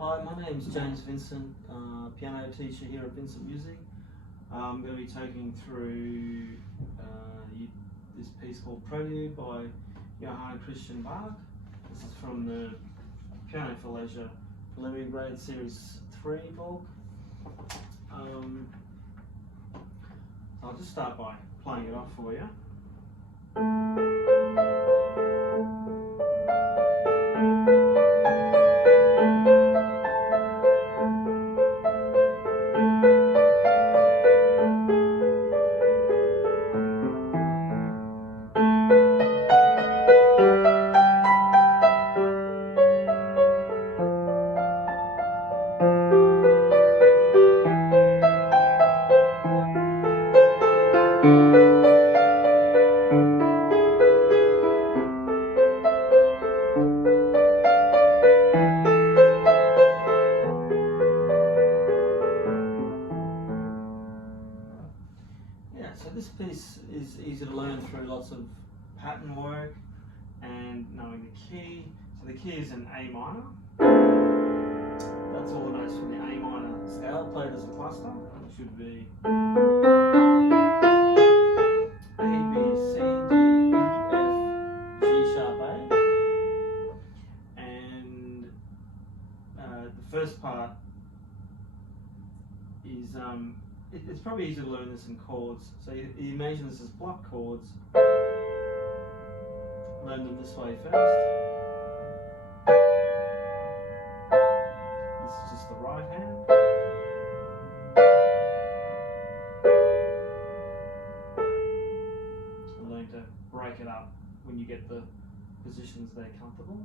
Hi, my name's James Vincent, piano teacher here at Vincent Music. I'm going to be taking through this piece called Prelude by Johann Christian Bach. This is from the Piano for Leisure Preliminary Grade Series 3 book. I'll just start by playing it off for you. So this piece is easy to learn through lots of pattern work and knowing the key. So the key is in A minor. That's all the notes from the A minor scale played as a cluster. It should be A, B, C, D, E, F, G sharp A. And the first part is it's probably easy to learn this in chords. So you imagine this as block chords. Learn them this way first. This is just the right hand. And learn to break it up when you get the positions they're comfortable.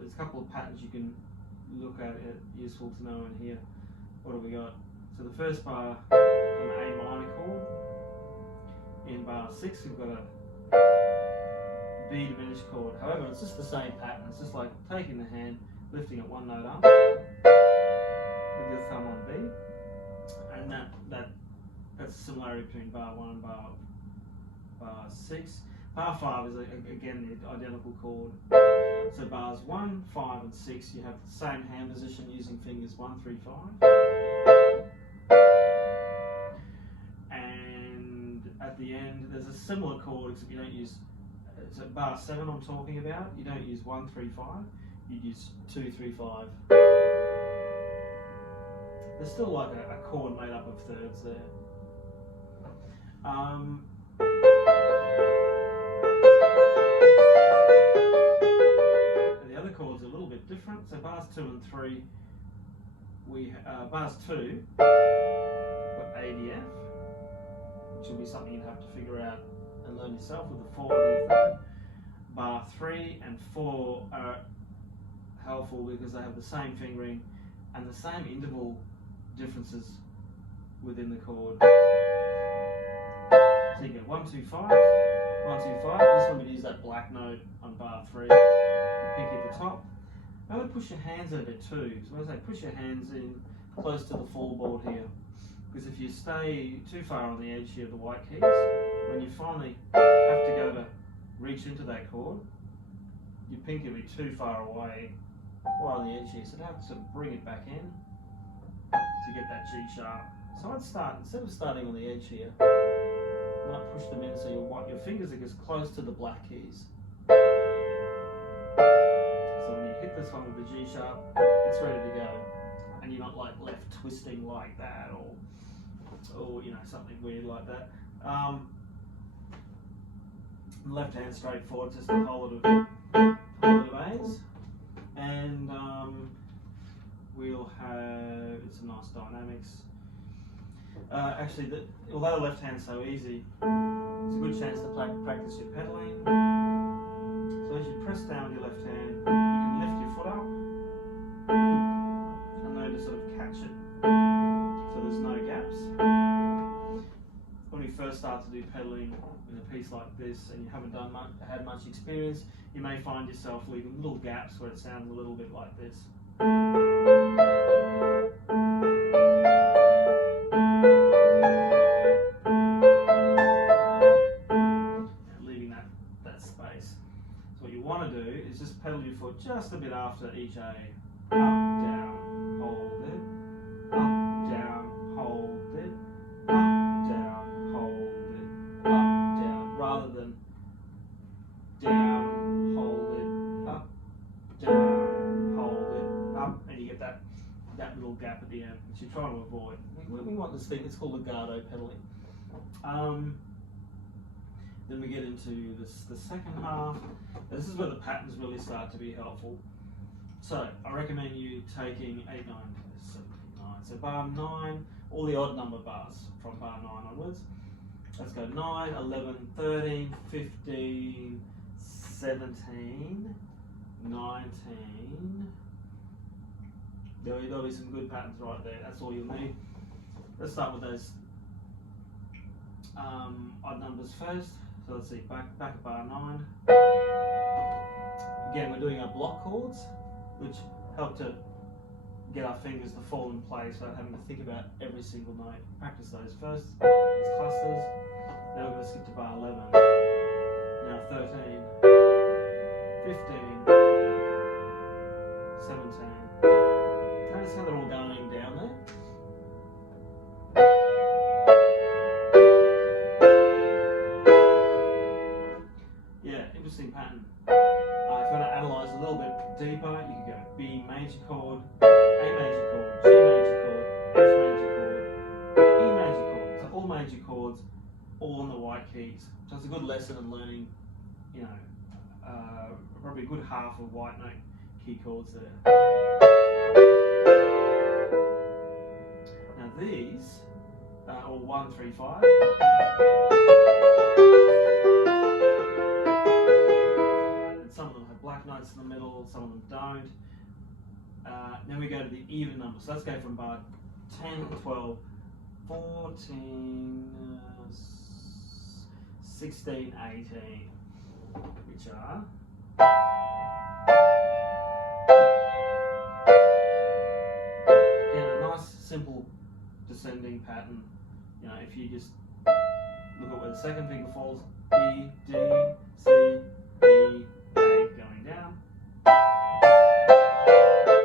A couple of patterns you can look at, useful to know in here. What have we got? So the first bar, an A minor chord. In bar 6 we've got a B diminished chord. However, it's just the same pattern. It's just like taking the hand, lifting it one note up with your thumb on B. And that's a similarity between bar 1 and bar 6. Bar 5 is again the identical chord. So bars 1, 5 and 6 you have the same hand position using fingers 1, 3, 5. And at the end there's a similar chord except you don't use, so bar 7 I'm talking about, you don't use 1, 3, 5, you use 2, 3, 5. There's still like a chord made up of thirds there. The other chords are a little bit different. So bars 2 and 3, bars 2, got A, D, F, which will be something you'd have to figure out and learn yourself with the 4 and the 3rd. Bar 3 and 4 are helpful because they have the same fingering and the same interval differences within the chord. So you get 1, 2, 5, 1, 2, 5. This one we use that black note on bar 3. You pinky at the top. I would push your hands in a bit too. So when I say push your hands in close to the floorboard here, because if you stay too far on the edge here of the white keys, when you finally have to go to reach into that chord, your pinky will be too far away, right on the edge here. So you have to sort of bring it back in to get that G sharp. So I'd start, instead of starting on the edge here, you might push them in so your fingers are as close to the black keys. So when you hit this one with the G sharp, it's ready to go. And you're not like left twisting like that or you know, something weird like that. Left hand straight forward, just a whole lot of A's. And we'll have, it's a nice dynamics. Actually, although the left hand's so easy, it's a good chance to practice your pedaling. So as you press down with your left hand, you can lift your foot up and learn to sort of catch it so there's no gaps. When we first start to do pedaling in a piece like this and you haven't had much experience, you may find yourself leaving little gaps where it sounds a little bit like this. And leaving that space. So what you want to do is just pedal your foot just a bit after each A. Up, down, hold it. Up, down, hold it. Up, down, hold it. Up, down. Rather than down, hold it, up, down, hold it, up, and you get that little gap at the end, which you're trying to avoid. We want this thing, it's called legato pedaling. Then we get into the second half. This is where the patterns really start to be helpful. So I recommend you taking 8, 9, 7, 9. So bar 9, all the odd number bars from bar 9 onwards. Let's go 9, 11, 13, 15, 17, 19. There'll be some good patterns right there. That's all you'll need. Let's start with those odd numbers first. So let's see, back at bar 9. Again, we're doing our block chords, which help to get our fingers to fall in place without having to think about every single note. Practice those first as clusters. Now we're going to skip to bar 11. Now 13, 15, 17. Notice how they're all going down there. Yeah, interesting pattern. If you want to analyse a little bit deeper, you could go B major chord, A major chord, G major chord, F major chord, E major chord. So all major chords, all on the white keys. So it's a good lesson in learning, you know, probably a good half of white note key chords there. Now these are all 1, 3, 5. And some of them have black notes in the middle, some of them don't. Then we go to the even numbers. So let's go from bar 10, 12, 14, 16, 18, which are again a nice simple descending pattern. You know, if you just look at where the second finger falls, E, D, C, B, A, going down.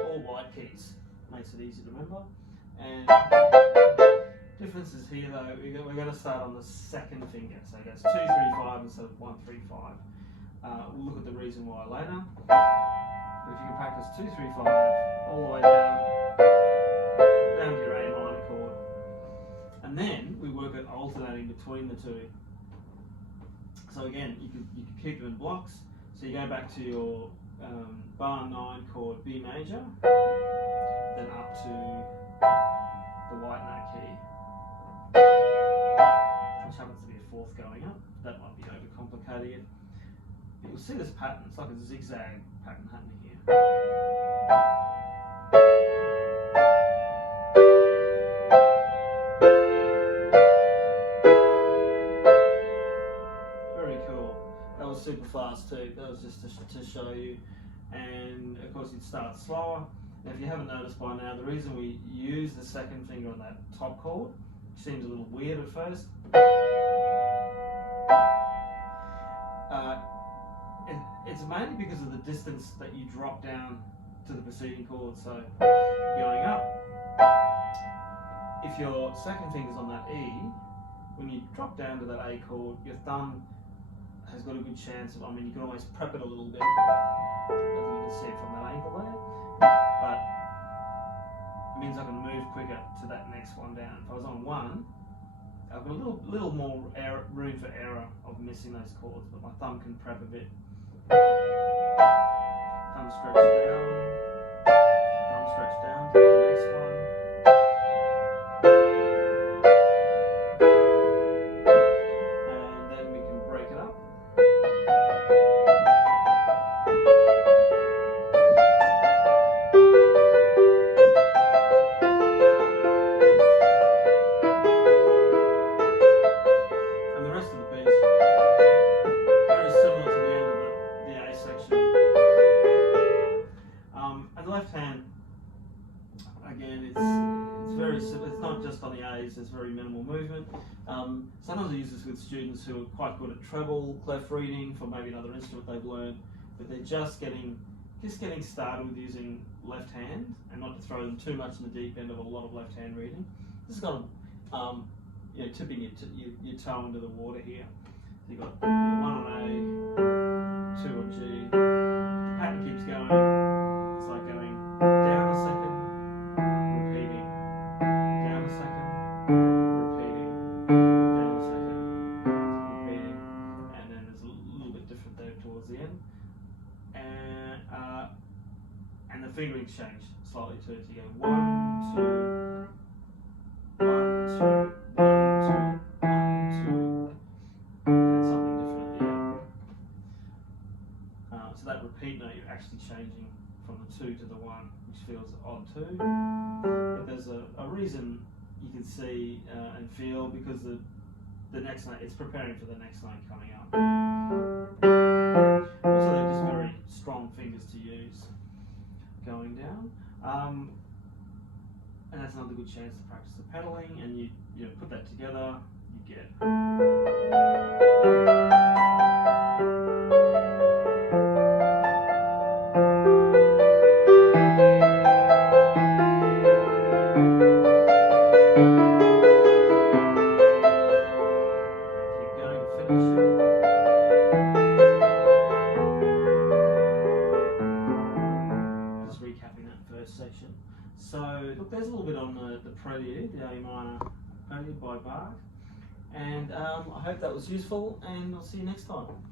All white keys. Makes it easy to remember. And differences here though, we're going to start on the second finger. So it goes 2, 3, 5 instead of 1, 3, 5. We'll look at the reason why later. But if you can practice 2, 3, 5 all the way down to your A minor chord. And then we work at alternating between the two. So again, you can keep them in blocks. So you go back to your bar 9 chord B major, then up to the white note key, which happens to be a fourth going up. That might be overcomplicating it. But you'll see this pattern, it's like a zigzag pattern happening here. Very cool. That was super fast too. That was just to show you. And of course it starts slower. Now if you haven't noticed by now, the reason we use the second finger on that top chord, which seems a little weird at first, it's mainly because of the distance that you drop down to the preceding chord. So going up, if your second finger's on that E, when you drop down to that A chord, your thumb has got a good chance of, I mean, you can always prep it a little bit, as you can see from that angle there, but it means I can move quicker to that next one down. If I was on 1, I've got a little more room for error of missing those chords, but my thumb can prep a bit. Thumb stretch down to the next one. And then we can break it up. And the rest of the piece very simple. It's not just on the A's. There's very minimal movement. Sometimes I use this with students who are quite good at treble clef reading for maybe another instrument they've learned, but they're just getting started with using left hand, and not to throw them too much in the deep end of a lot of left hand reading. This is kind of tipping your toe into the water here. So you've got 1 on A, 2 on G. The pattern keeps going. It's like going down a second, repeating, down a second, repeating, down a second, repeating, and then there's a little bit different there towards the end. And the fingerings change slightly too. So you go 1, 2, 1, 2, 1, 2, 1, 2. And something different at the end. So that repeat note, you're actually changing from the 2 to the 1, which feels odd too. But there's a reason you can see and feel, because the next note, it's preparing for the next note coming up. Also, they're just very strong fingers to use going down. And that's another good chance to practice the pedaling, and you put that together, you get. Keep going to finish it. Just recapping that first section. So, look, there's a little bit on the prelude, the A minor prelude by Bach, and I hope that was useful, and I'll see you next time.